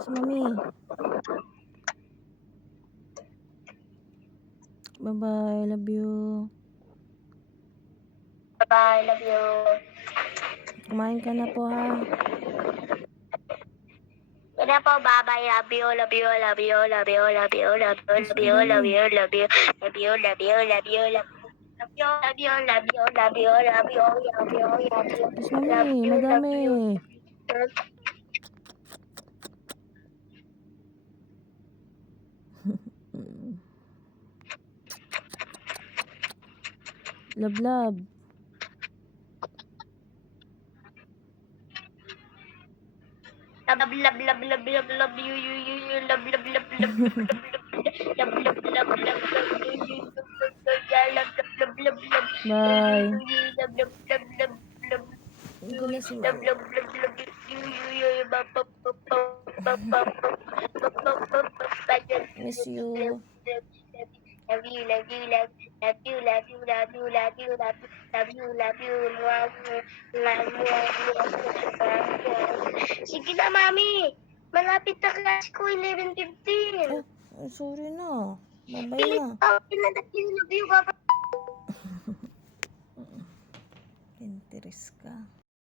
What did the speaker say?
Si mami. Bye-bye. Love you. Bye-bye. Love you. Kumain ka na po, ha? Yun na po. Bye-bye. Love you. Love you. Love you. Love you. Love you. Love you. Love you. Love you. Love you. Love you. Love you. Love you. Love you. Love you, love you, love you, love you, love you, love you, love you, Yes, love mami. you, love Madami. you. Love, love. Love, love, love, love, love, love you, you, love, love, love, love, love, love, love, love, love, love, you, love, love, love, love, Bye. love, love, love, love, love, Ito na si love, mami. love, love, love, Miss you. love you, love you, love you, love you, love you, love you, love you, love you, love you, love you. Sige na, mami. Malapit na klase ko, 11:15. Sorry na. Bye-bye Pilit na. pa, pinanag-love you, baba. Interes ka.